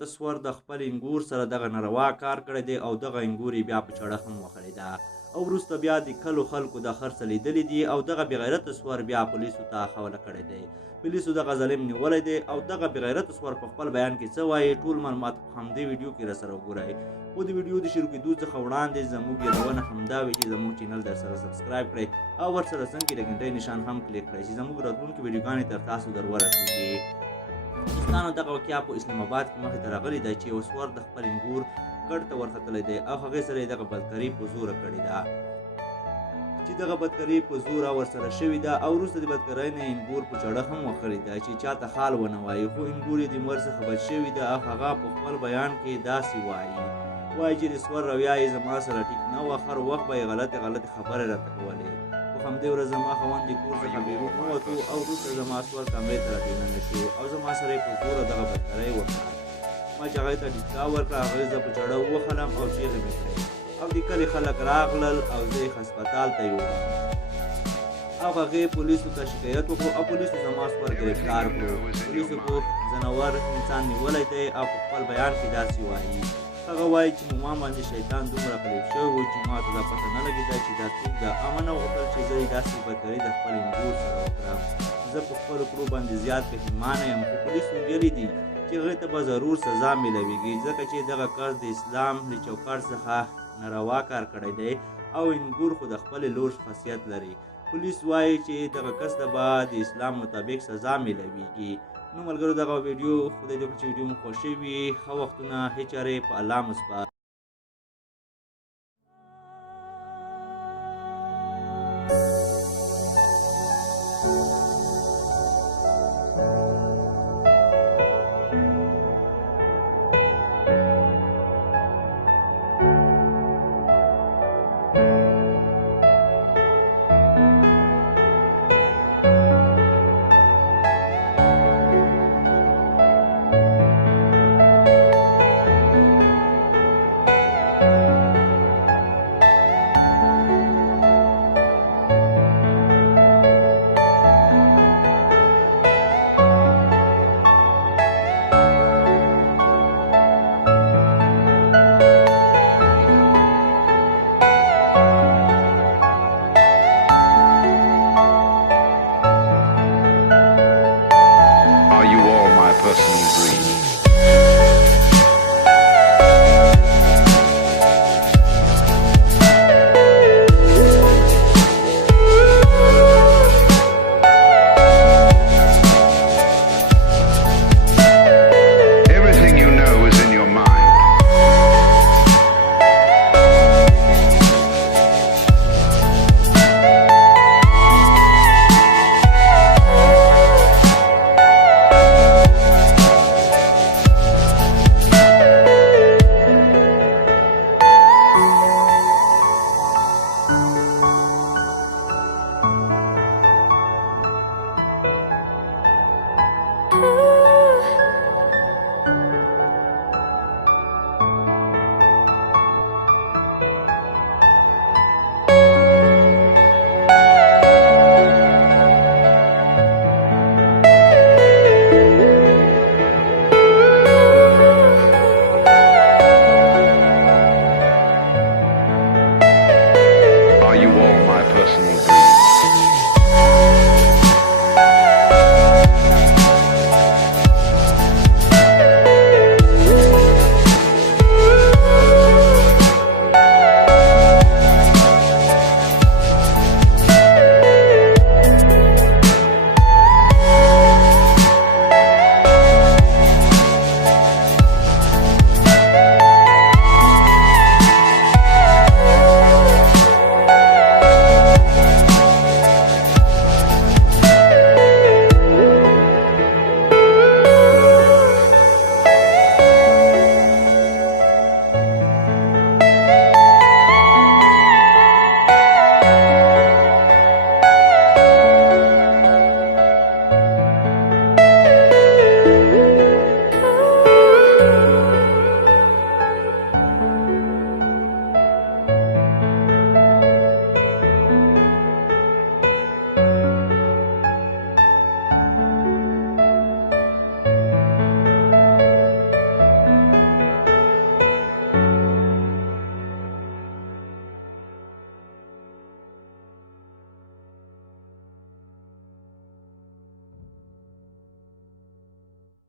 غیرته سور د خپل انګور سره دغه ناروا کار کړی دی او دغه انګور یې بیا په چړه هم وخوړې ده او وروسته بیا د کلو خلکو د خرڅه لیدلی دي او دغه بېغیرته سور بیا پولیسو ته حواله کړی دی. پولیسو دغه ظالم نیولی دی او دغه بېغیرته سور په خپل بیان کې څه وایي ټول معلومات په همدې ویډیو کې راسره وګورئ. خو د ویډیو د شروع کېدو څخه وړاندې زموږ یادونه همدا وي چې زموږ چینل درسره سبسکرایب کړئ او ورسره څنګ کې د ګنټۍ نشان هم کلیک کړئ چې زموږ راتلونکي ویډیوګانې تر تاسو در ورسېږي. دوستانو دغه واقعه په اسلام آباد کې مخې ته راغلې ده چې یو سور د خپل انګور کډ ته ورختلی دی او هغې سره یې دغه بدکاري په زوره کړې ده چې دغه بدکاري په زوره ورسره شوې ده او وروسته د بدکارۍ نه انګور په چړه هم وخوړې ده چې چاته حال ونه وایي. خو انګور یې د مور څخه بچ شوي ده او هغه په خپل بیان کې داسې وایي چې د سور رویه یې زما سره ټیک نه وه، هر وخت به یې غلطې خبرې راته کولې. خو همدې ورځ زما خاوند د کور څخه بیرون ووتو او وروسته زما سور کمرې ته راډننه شو او زما سره یې په زوره دغه بدکارۍ وکړه. ما چې هغې ته ډیسکا ورکړه هغې زه په چړه ووهلم او چیغې مې کړې او د کلي خلک راغلل او زه یې هسپتال ته یوړم او هغې پولیسو ته شکایت وکړو او پولیسو زما سور ګرفتار کړو. پولیسو په ځناور انسان نیولی دی او په خپل بیان کې داسې وایي. هغه وایي چې ما باندې شیطان دومره غلیب شوی و چې ما ته دا پته نه لګېده چې دا څوک ده. اما نه غوښتل چې زه یې داسې بدکاري د خپل انګور سره وکړم. زه په خپلو کړو باندې زیات پښیمانه یم، خو پولیسو ویلي دي چې هغې ته به ضرور سزا میلاویږي ځکه چې دغه کار د اسلام له چوکاټ څخه ناروا کار کړی دی او انګور خو د خپلې لور خاصیت لري. پولیس وایي چې دغه کس ته به د اسلام مطابق سزا میلاویږي. نو ملګرو دغه ویډیو خدای دې وکړي چې ویډیو مو خوښ شوي. ښه وختونه هېچارې په الله مو سپار.